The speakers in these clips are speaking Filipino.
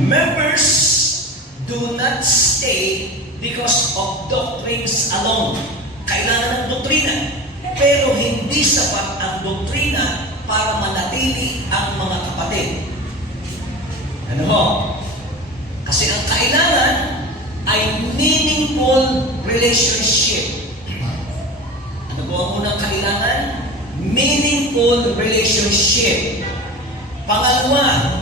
Members do not stay because of doctrines alone. Kailangan ng doktrina. Pero hindi sapat ang doktrina para manatili ang mga kapatid. Ano ho? Kasi ang kailangan ay meaningful relationship. Ano po ang unang kailangan? Meaningful relationship. Pangalawa,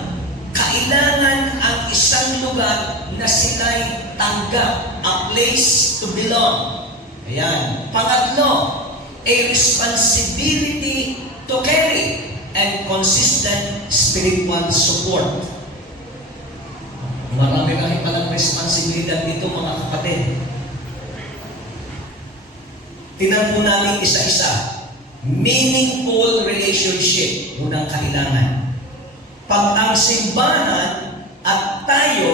kailangan ang isang lugar na sila'y tanggap, a place to belong. Ayan. Pangatlo, a responsibility to carry and consistent spiritual support. Marami kami palang responsibilidad dito, mga kapatid. Tingnan po namin isa-isa. Meaningful relationship, unang kailangan. Pag ang simbahan at tayo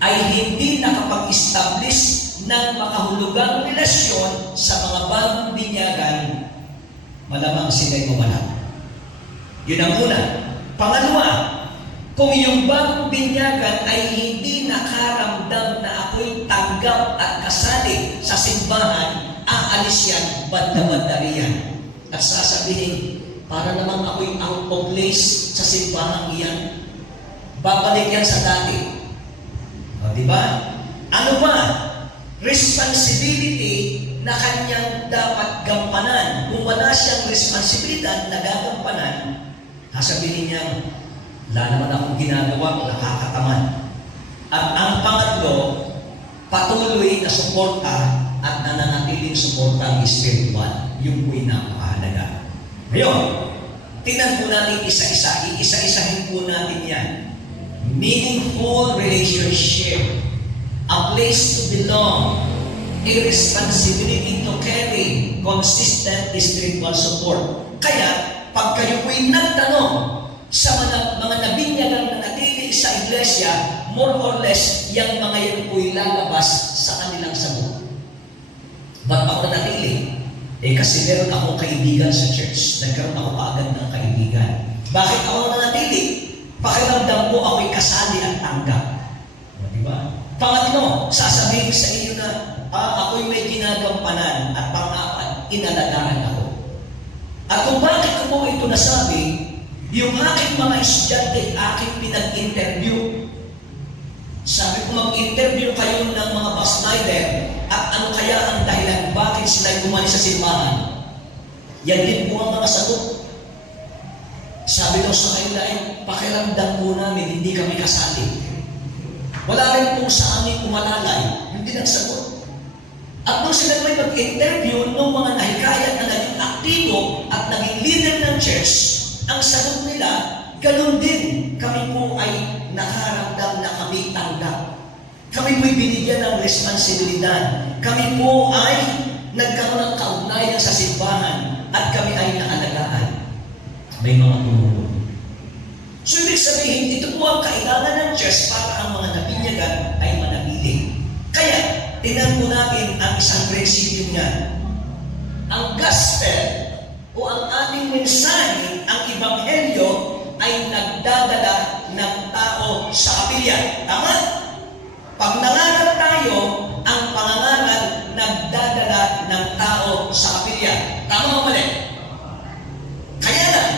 ay hindi nakapag-establish ng makahulugang relasyon sa mga bagong binyagan, malamang sila'y mawala. Yun ang una. Pangalawa, kung yung bagong binyagan ay hindi nakaramdam na ako'y tanggap at kasali sa simbahan, aalis yan, banda-banda riyan. At sasabihin, para namang ako'y out of place sa simbahan iyan. Babalik yan sa dati. O, diba? Ano ba? Responsibility na kanyang dapat gampanan. Kung wala siyang responsibilidad na gagampanan, sasabihin niya, wala naman akong ginagawa, nakakatamad. At ang pangatlo, patuloy na suporta at nananatiling suporta ang spiritual. Yung po'y napakahalaga. Ngayon, tingnan po natin isa-isa. Iisa-isahin po natin yan. Meaningful relationship. A place to belong. A responsibility to carry. Consistent spiritual support. Kaya, pag kayo po'y nagtanong sa mga nabinyagang na natili sa iglesia, more or less, yung mga yan po'y lalabas sa kanilang sagot. Ba't ako natili? Kasi meron akong kaibigan sa church. Nagkaroon ako kaagad ng kaibigan. Bakit ako nanatili? Pakiramdam ko ako'y kasali at tanggap. Diba? Pangatlo, sasabihin sa inyo na ako'y may ginagampanan at pangapat, inalagaan ako. At kung bakit ko po ito nasabi, yung aking mga estudyante aking pinag-interview. Sabi ko, mag-interview kayo ng mga backslider at ano kaya ang dahilan bakit sila gumaling sa simbahan. Yan din po ang mga sagot. Sabi daw sa kanila, pakiramdam po namin, hindi kami kasali. Wala rin po sa amin umalalay, hindi nagsagot. At nung sila may mag-interview ng mga nahikayat na naging aktibo at naging leader ng church, ang sagot nila, ganun din. Kami po ay nakaramdam na kami tanggap. Kami po'y binigyan ng responsibilidad. Kami po ay nagkaroon ng kaugnayan sa simbahan at kami ay naalagaan. May mga tumulong. So, ibig sabihin, ito po ang kailangan ng church para ang mga nabinyagan ay manatili. Kaya, tingnan po natin ang isang prinsipyo niya. Ang gospel o ang ating mensahe, ang ebanghelyo, ay nagdadala ng tao sa kapilya. Tama? Pag nangaral tayo, ang pangangaral nagdadala ng tao sa kapilya. Tama o mali? Kaya lang,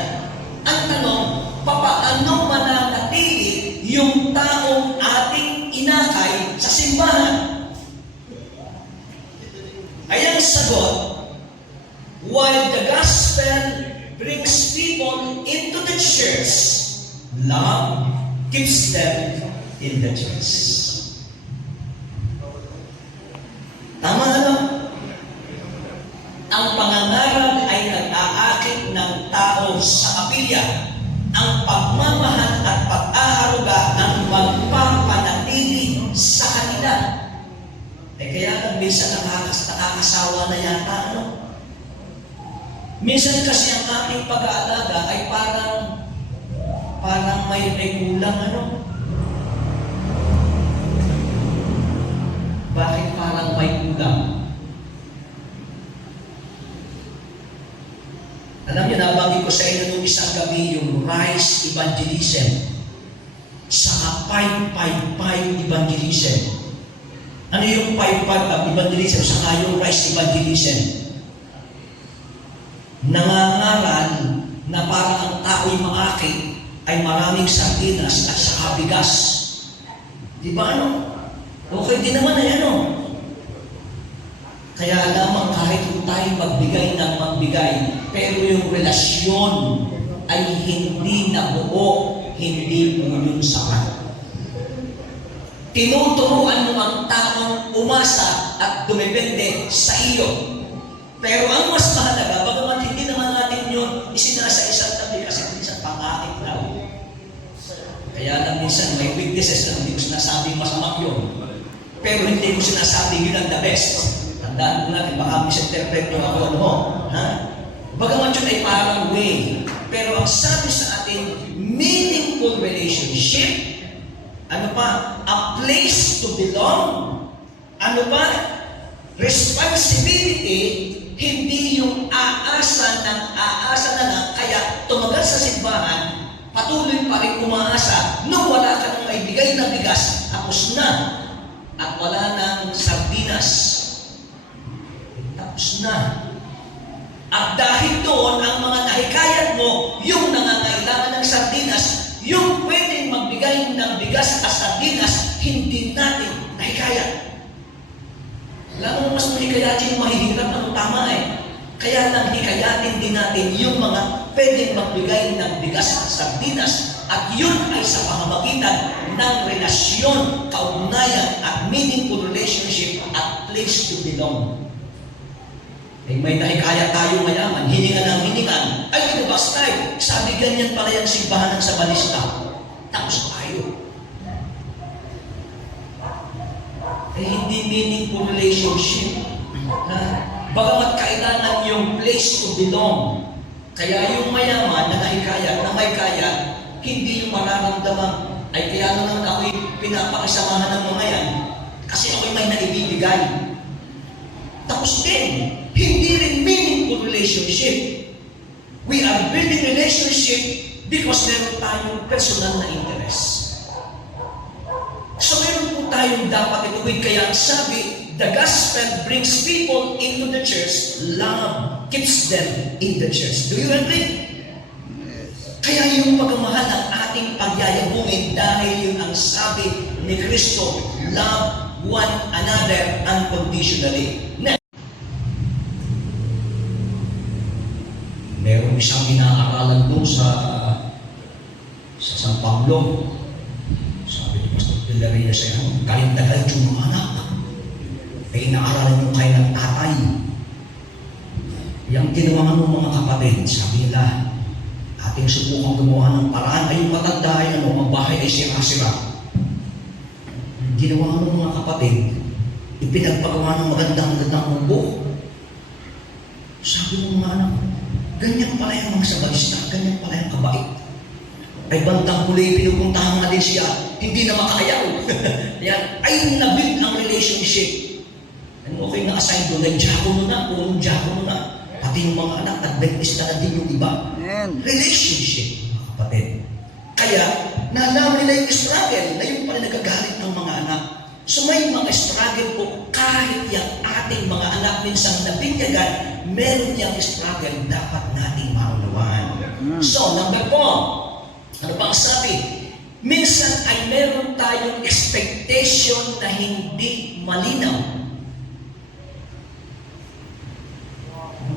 ang tanong, papaano mananatili yung taong ating inakay sa simbahan? Ay ang sagot, while the gospel brings people into the church, love keeps them in the church. Tama ano? Ang pangangaral ay nag-aakit ng tao sa kapilya. Ang pagmamahal at pag-aaruga ang magpapanatili sa kanila. Kaya lang minsan nakakasawa na yata, ano? Minsan kasi ang ating pag-aalaga ay parang may kulang, ano? Bakit parang may kulang? Alam niyo, nabanggit ko sa inyo nung isang gabi yung rise evangelism. sa 555 evangelism. Ano yung 555 evangelism? Saka yung rice evangelism. Nangangaral na para ang tao'y makakit ay maraming sardinas at saka bigas. Di ba ano? Okay din naman ay ano. Kaya lamang kahit kung tayo magbigay ng magbigay, pero yung relasyon ay hindi nabuo, hindi mo yun sapat. Tinuturuan mo ang taong umasa at dumepende sa iyo. Pero ang mas mahalaga, bagamat hindi naman natin yun isinasa-isang tabi kasi minsan pang-akit daw. Kaya lang minsan may weaknesses na hindi ko sinasabing masama yun. Pero hindi ko sinasabing yun ang the best. Tandaan mo natin, baka misinterpret nyo ako ano. Ha? Bagamat yun ay parang way. Pero ang sabi sa atin, meaningful relationship, ano pa? A place to belong. Ano pa? Responsibility, hindi yung aasa na lang, kaya tumagal sa simbahan, patuloy pa rin umaasa, nung wala ka nang maibigay na bigas, tapos na, at wala nang sardinas. Tapos na. At dahil doon, ang mga nahikayat mo, yung nangangailangan ng sardinas, yung pwedeng magbigay ng bigas at sardinas, hindi natin nahikayat. Alam mo, mas mahikayatin yung mahihirap, ano tama eh. Kaya lang hikayatin din natin yung mga pwedeng magbigay ng bigas at sardinas, at yun ay sa pamamagitan ng relasyon, kaugnayan at meaningful relationship at place to belong. Eh, may nahikaya tayo mayaman, hiningan ng hiningan, ay lumabas tayo. Sabi ganyan pala yung simbahan sa balista. Tapos tayo. Eh, hindi meaningful relationship. Bagamat kailangan yung place to belong. Kaya yung mayaman na nahikaya, na may kaya, hindi yung mararamdaman, ay kaya naman ako'y pinapakisamahan ng mga yan, kasi ako'y may naibibigay. Tapos din, hindi rin meaningful relationship. We are building relationship because meron tayong personal na interest. So meron po tayong dapat ituwid. Kaya ang sabi, the gospel brings people into the church, love keeps them in the church. Do you agree? Kaya yung pagmamahal ng ating pagyayabungin dahil yun ang sabi ni Kristo, love one another unconditionally. Meron isang inaaralan doon sa San Pablo. Sabi ni Pastor Pilaria sa iyo, kahit tagal yung mga anak, ay inaaralan mo kayo ng tatay. Yang ginawa ng mga kapatid, sabi nila, ating subukang gumawa ng paraan, ay yung matanda ay ang bahay ay sira-sira. Ginawa ng mga kapatid, ipinagpagawa ng magandang mubo. Sabi ng mga anak, ganyan pala yung mga sabalista, ganyan pala yung kabait. Ay bandang huli, pinupuntahan nga din siya, hindi na makayaw. Yan, ay nabuild ang relationship. Ano okay na-assign doon, ay diakono na, punong diakono na. Pati yung mga anak, nag-baptist na din yung iba. Relationship, mga kapatid. Kaya, nalaman nila yung struggle na yung pala nagagalit ng mga anak. So may mga struggle po, kahit yung ating mga anak minsan nabinyagan, meron niyang struggle, dapat nating maunawaan. So, number 4, ano bang sabi? Minsan ay meron tayong expectation na hindi malinaw.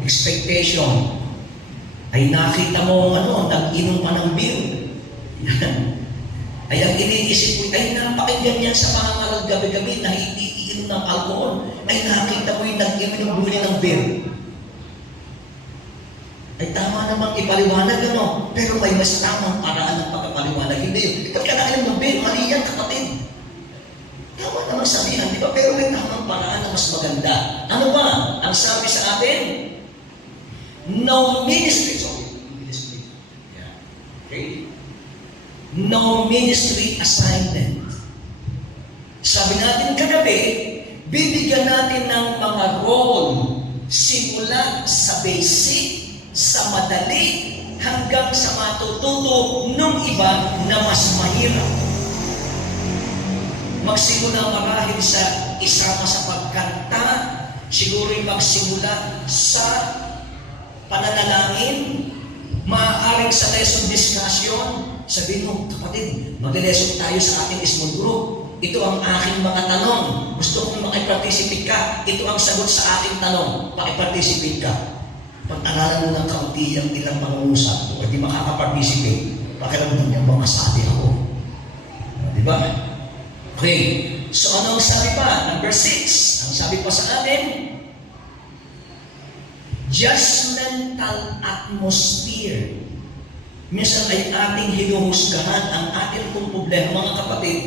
Expectation ay nakita mo nag-inom pa ng beer. Ay ang iniisip mo, ay napakinggan yan sa pangangaral gabi-gabi na hindi iinom ng alcohol. Ay nakita mo yung nag-inom ng beer. Ay tama namang ipaliwanag, pero may mas tamang paraan ng pagpapaliwanag. Hindi yun. Ikaw ka na ng beer, mali yan, kapatid. Tama namang sabihan, di ba? Pero may tamang paraan na mas maganda. Ano ba? Ang sabi sa atin, no ministry. Yeah. Okay? No ministry assignment. Sabi natin kagabi, bibigyan natin ng mga role simula sa basic, sa madali, hanggang sa matututo nung iba na mas mahirap. magsimula marahil sa isama sa pagkanta, siguro'y magsimula sa pananalangin, maaaring sa lesson discussion. Sabihin mo, kapatid, mag-lesson tayo sa ating small group. Ito ang aking mga tanong. Gusto kong makiparticipate ka. Ito ang sagot sa aking tanong. Makiparticipate ka. Pag-aralan mo ng kaunti ang ilang pangungusap, o di makakaparticipate, pakiramdam niya bang masabi ako. Di ba? Okay. So anong sabi pa? Number 6. Ang sabi pa sa atin, judgmental atmosphere. Minsan ay ating hinuhusgahan ang ating pong problema, mga kapatid,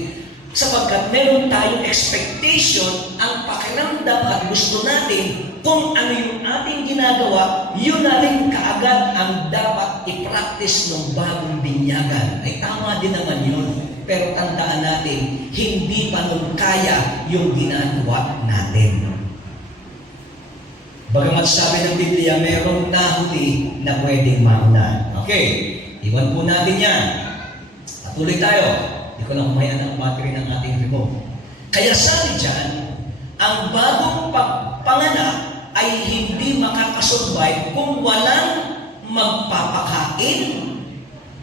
sapagkat meron tayong expectation, ang pakiramdam at gusto natin kung ano yung ating ginagawa, yun na rin kaagad ang dapat i-practice ng bagong binyagan. Ay tama din naman yun. Pero tandaan natin, hindi pa nun kaya yung ginagawa natin. Bagamat sabi ng Biblia, merong nahuli na pwedeng mauna. Okay, iwan po natin yan. Patuloy tayo. Hindi ko lang kumayan ang battery ng ating remote. Kaya sabi dyan, ang bagong pagpanganak ay hindi makakasurvive kung walang magpapakain,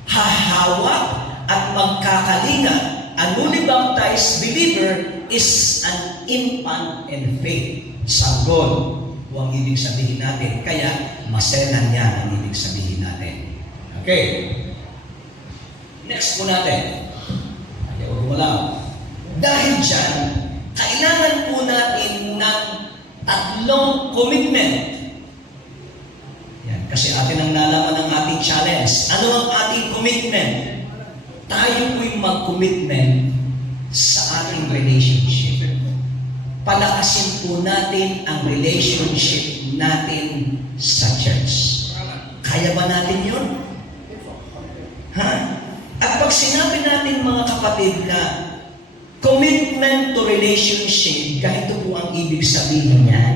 hahawak, at magkakalinga. A newly baptized believer is an infant in faith. Sanggol. Huwag ibig sabihin natin. Kaya, maselan yan ang ibig sabihin natin. Okay. Next po natin. Ayaw gumalaw. Dahil dyan, kailangan po natin ng tatlong commitment. Yan. Kasi atin ang nalaman ng ating challenge. Ano ang ating commitment? Tayo po'y mag-commitment sa ating relationship. Palakasin po natin ang relationship natin sa church. Kaya ba natin yun? Ha? At pag sinabi natin, mga kapatid, na commitment to relationship, ganito po ang ibig sabihin niyan.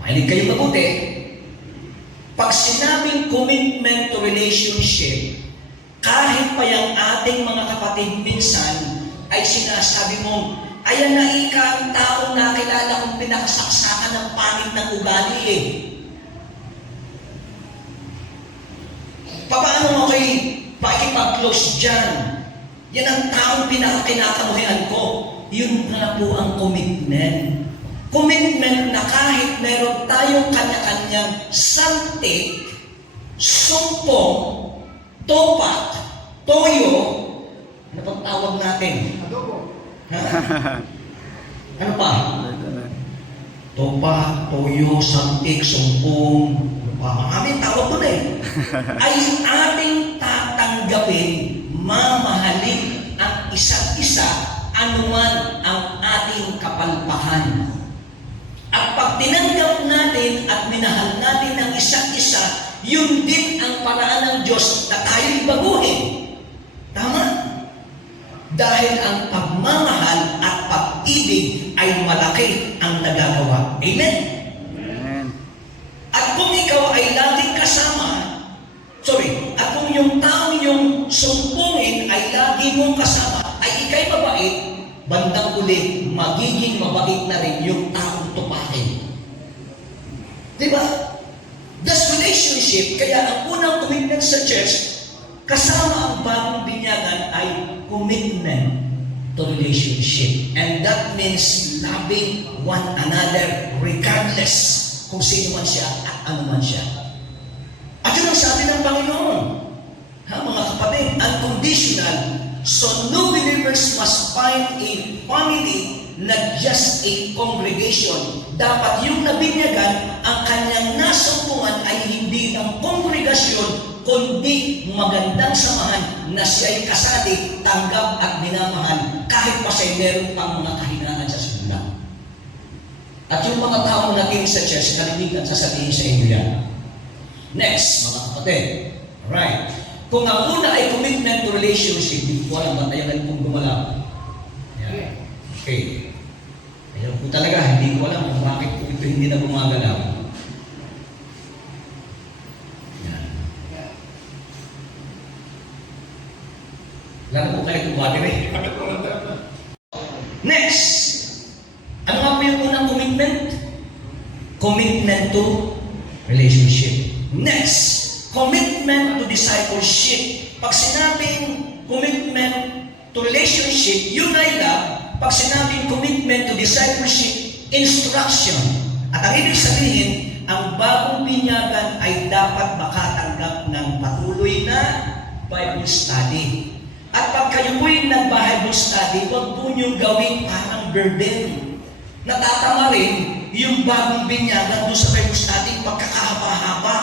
Mahilig kayo mabuti. Pag sinabing commitment to relationship, kahit pa yung ating mga kapatid minsan ay sinasabi mo, ayan na ika ang taong nakilala kong pinakasaksakan ng pangit ng ugali eh. Paano mo kayo pakipag-close dyan? Yan ang taong pinakakinakamuhian ko. Yun na po ang commitment. Commitment na kahit meron tayong kanya-kanyang santik, sumpong, topak, toyo, ano pang tawag natin? Adobo. Ha? Ano pa? Topak, toyo, santik, sumpong, ano pa? Maraming tawag doon eh. Ay ating tatanggapin, mamahalin ang isa't isa, anuman ang ating kapalpakan. At pag tinanggap natin at minahal natin ang isa't isa, yun din ang paraan ng Diyos na tayo'y baguhin. Tama? Dahil ang pagmamahal at pag-ibig ay malaki ang nagagawa. Amen? Amen. At kung ikaw ay laging kasama, at kung yung taong yung sumpungin ay lagi mong kasama, ay ikay mabait, bandang uli, magiging mabait na rin yung taong tupakin. Diba? This relationship, kaya ang unang commitment sa church, kasama ang bagong binyagan ay commitment to relationship. And that means loving one another regardless kung sino man siya at ano man siya. At yun ang sabi ng Panginoon. Ha, mga kapatid, unconditional. So no believers must find a family, not just a congregation. Dapat yung nabinyagan, ang kanyang nasumpungan ay hindi ng kongregasyon, kundi magandang samahan na siya'y kasali, tanggap at minamahal, kahit pa siya'y meron pang mga kahinaan sa simula. At yung mga taong naging sa church, narinig at sasabihin sa inyo yan. Next, mga kapatid. Alright. Kung ang una ay commitment to relationship, hindi ko alam, bantayan kung gumalaw. Yan. Okay. Kaya po talaga, hindi ko alam kung bakit po ito hindi na gumagalaw. Yan. Lalo po kayo kung battery. Commitment to relationship. Next, commitment to discipleship. Pag sinabing commitment to relationship, yun ay love. Pag sinabing commitment to discipleship, instruction. At ang ibig sabihin, ang bagong binyagan ay dapat makatanggap ng patuloy na Bible study. At pag kayo po'y nag-Bible study, huwag po niyong gawin parang burden. Natatama rin yung bagong binyagan doon sa Bible study, pagkakahaba-haba.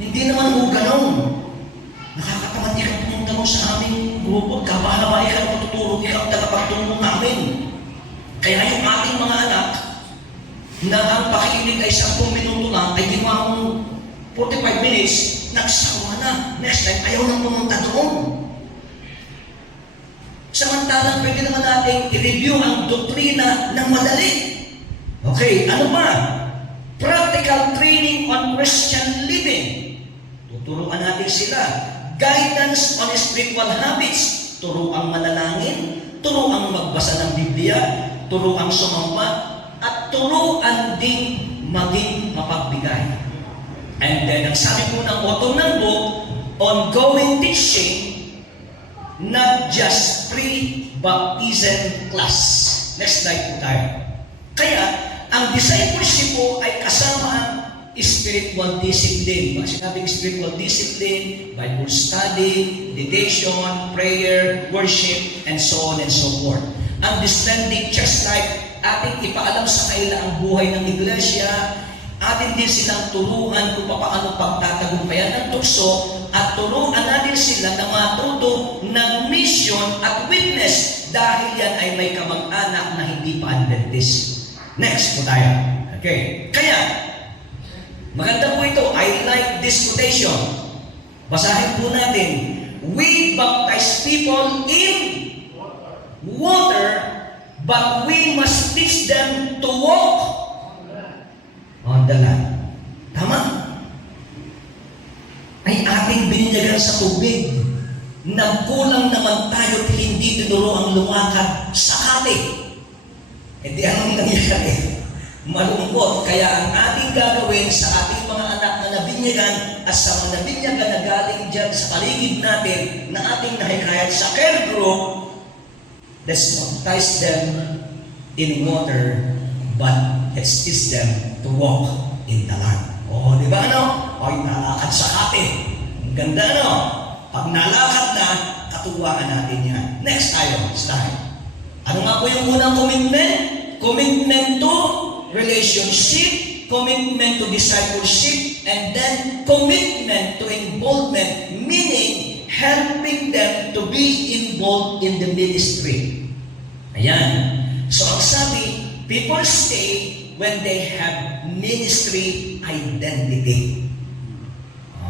Hindi naman po ganun. Nakakatamad ikaw pumunta mo sa aming grupo, kahaba-haba ikaw matuturo, ikaw tagapagtulong namin. Kaya yung ating mga anak, na ang pakikinig ay 10 minuto lang, ay ginawa mo 45 minutes, nagsawa na. Next time, ayaw nang pumunta doon. Samantalang pwede naman natin i-review ang doktrina ng madali. Okay, ano ba? Practical training on Christian living. Tuturuan natin sila. Guidance on spiritual habits. Turuang manalangin, turuang magbasa ng Biblia, turuang sumamba, at turuan din maging mapagbigay. And then, ang sabi po ng author ng book, ongoing teaching, not just pre-baptism class. Next slide po tayo. Kaya, ang discipleship po ay kasama ang spiritual discipline. Pag sinabing spiritual discipline, Bible study, meditation, prayer, worship, and so on and so forth. Ang descending church life, ating ipaalam sa kanila ang buhay ng iglesia, atin din silang turuan kung paano pagtatagumpayan ng tukso, at turuan natin sila na matuto ng mission at witness dahil yan ay may kamag-anak na hindi pa Adventist. Next po tayo. Okay. Kaya, maganda po ito. I like this quotation. Basahin po natin. We baptize people in water, but we must teach them to walk on the land. Tama? Ay ating binyagan sa tubig. Nagkulang naman tayo at hindi tinuro ang lumakad sa kati. E di anong nangyari? Malungkot. Kaya ang ating gagawin sa ating mga anak na nabinyagan at sa mga nabinyagan na galing dyan sa paligid natin na ating nahikayat sa care group, let's baptize them in water, but let's teach them to walk in the land. O, di ba ano? O, nalakad sa kati. Ang ganda, ano? Pag nalakad na, katuwaan natin yan. Next tayo, slide. Ano nga po yung unang commitment? Commitment to relationship, commitment to discipleship, and then commitment to involvement, meaning helping them to be involved in the ministry. Ayan. So ang sabi, people stay when they have ministry identity.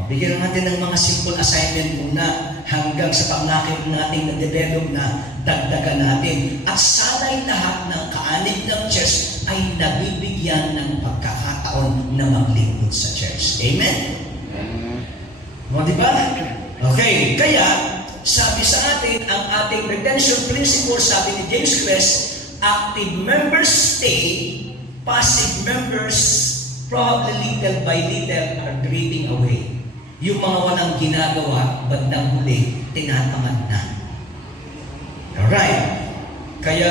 Bigyan natin ng mga simple assignment muna hanggang sa pangnakit natin na develop na dagdagan natin. At sana'y lahat ng kaanib ng church ay nabibigyan ng pagkakataon na maglingkod sa church. Amen? O, diba? Okay, kaya sabi sa atin, ang ating redemption principle, sabi ni James West, active members stay, passive members probably little by little are drifting away. Yung mga walang ginagawa, bandang huli, tinatamad na. Alright? Kaya,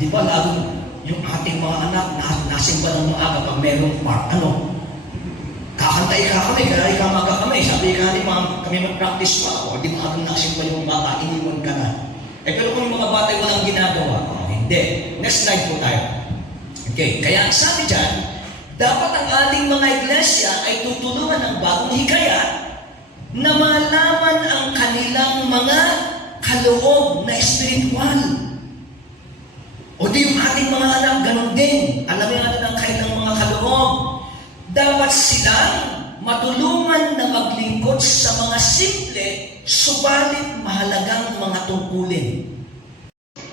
di ba lalo yung ating mga anak nasimba ng maaga pag merong park, ano? Kakantay ka kami, kaya ikamaga kami. Sabi ka ni ma'am, kami mag-practice pa. O, di maagang nasimba yung bata, iniwan ka na. Pero kung yung mga bata walang ginagawa, hindi. Next slide po tayo. Okay, kaya ang sabi dyan, dapat ang ating mga iglesia ay tutulungan ng bagong hikaya na malaman ang kanilang mga kaloob na espiritual. O di yung ating mga anak, ganun din. Alamin natin ang kanilang mga kaloob. Dapat silang matulungan na maglingkod sa mga simple, subalit mahalagang mga tungkulin.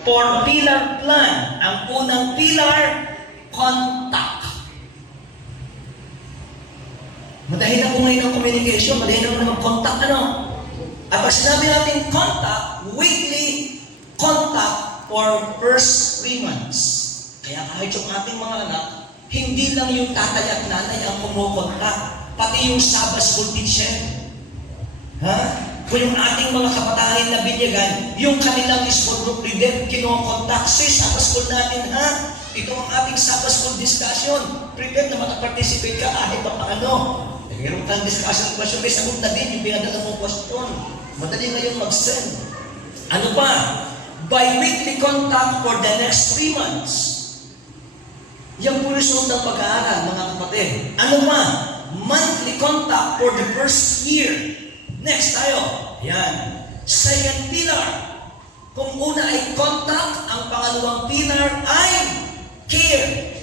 Four-pillar plan. Ang unang pillar, contact. Madahil na po ngayon ang communication, madahil na naman contact, ano? At pag sinabi natin contact, weekly contact for first 3 months. Kaya kahit yung ating mga anak, Hindi lang yung tatay at nanay ang kumukontak, pati yung Sabbath school teacher. Ha? Kung yung ating mga kapatahin na binyagan, yung kanilang small group leader, kinokontak. So, Sabbath school natin, ha? Ito ang ating Sabbath school discussion. Prepare na makaparticipate ka kahit pa paano. Meron kang discussion question, may sagot na din yung pinadala mong question. Madali ngayon mag-send. Ano pa? Bi-weekly contact for the next 3 months. Yan po yung ng pag-aaral, mga kapatid. Ano pa? Monthly contact for the first year. Next tayo. Yan. Second pillar. Kung una ay contact, ang pangalawang pillar ay care.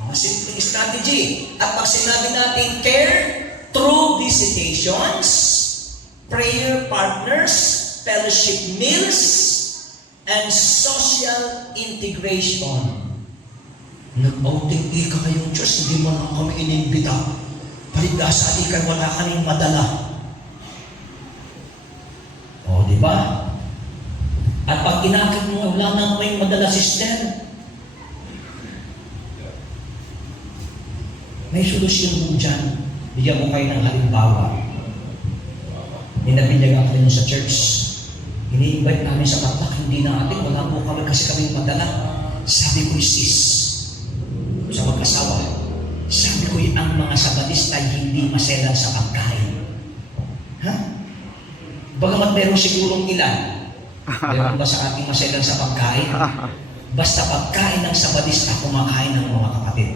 Mga simpleng strategy. At pag sinabi natin care, through visitations, prayer partners, fellowship meals, and social integration. Nag-outing ika kayong Diyos, hindi mo lang kami inimbita. Paligasa ikan, wala kaming madala. O, di ba? At pag inakit mo, wala na kaming madala, sister. May solusyon mo dyan. Bigyan mo kayo ng halimbawa. Ninabinyagan kayo sa church. Ini-invite namin sa patak, hindi natin. Wala po kami kasi kaming madala. Sabi ko, sis, sa mag-asawa, sabi ko, ang mga Sabadista hindi maselan sa pagkain. Ha? Bagamat meron sigurong ilan, meron ba sa ating maselan sa pagkain? Basta pagkain ng Sabadista, kumakain ng mga kapatid.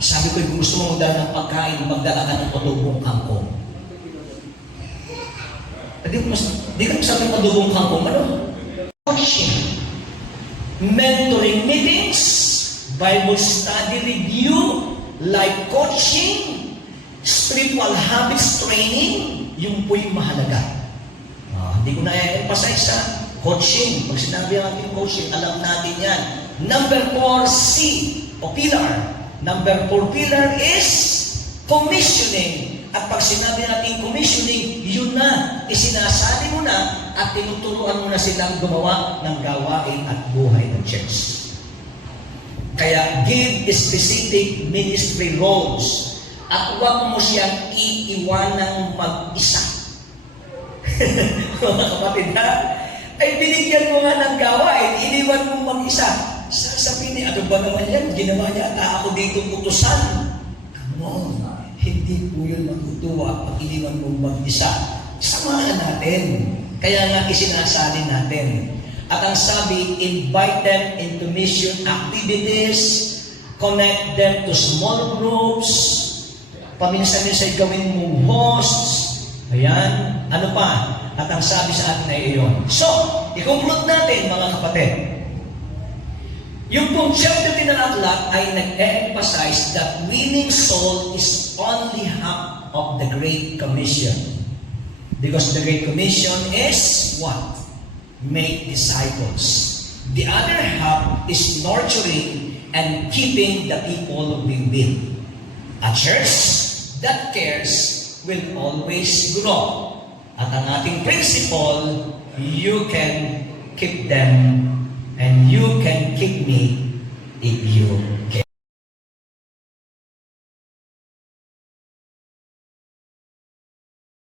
Sabi ko, kung gusto mo magdala ng pagkain, magdala ka ng adobong kangkong. Di ka sabi ng adobong kangkong, ano? Coaching. Mentoring meetings, Bible study review, life coaching, spiritual habits training, yung po'y mahalaga. Hindi ko na-emphasize sa coaching. Pag sinabi ang ating coaching, alam natin yan. Number 4, C, o pillar. Number 4 pillar is commissioning. At pag sinabi natin commissioning, yun na, isinasali mo na at tinuturuan mo na silang gumawa ng gawain at buhay ng church. Kaya give specific ministry roles at huwag mo siyang iiwanang mag-isa. Mga kapatid ha? Ay binigyan mo nga ng gawain, iniwan mo mag-isa. Sasabihin niya, ano ba naman yan? Ginawa niya ata ako dito utusan. Come on, hindi po yun matutuwa pag iniwan mong mag-isa. Samahan natin. Kaya nga isinasalin natin. At ang sabi, invite them into mission activities, connect them to small groups, paminsan-minsan gawin mong hosts. Ayan. Ano pa? At ang sabi sa atin ay iyon. So, i-conclude natin mga kapatid. Yung pong chapter din ng aklat ay nag-emphasize that winning soul is only half of the Great Commission. Because the Great Commission is what? Make disciples. The other half is nurturing and keeping the people we with. A church that cares will always grow. At ang ating principle, you can keep them and you can keep me if you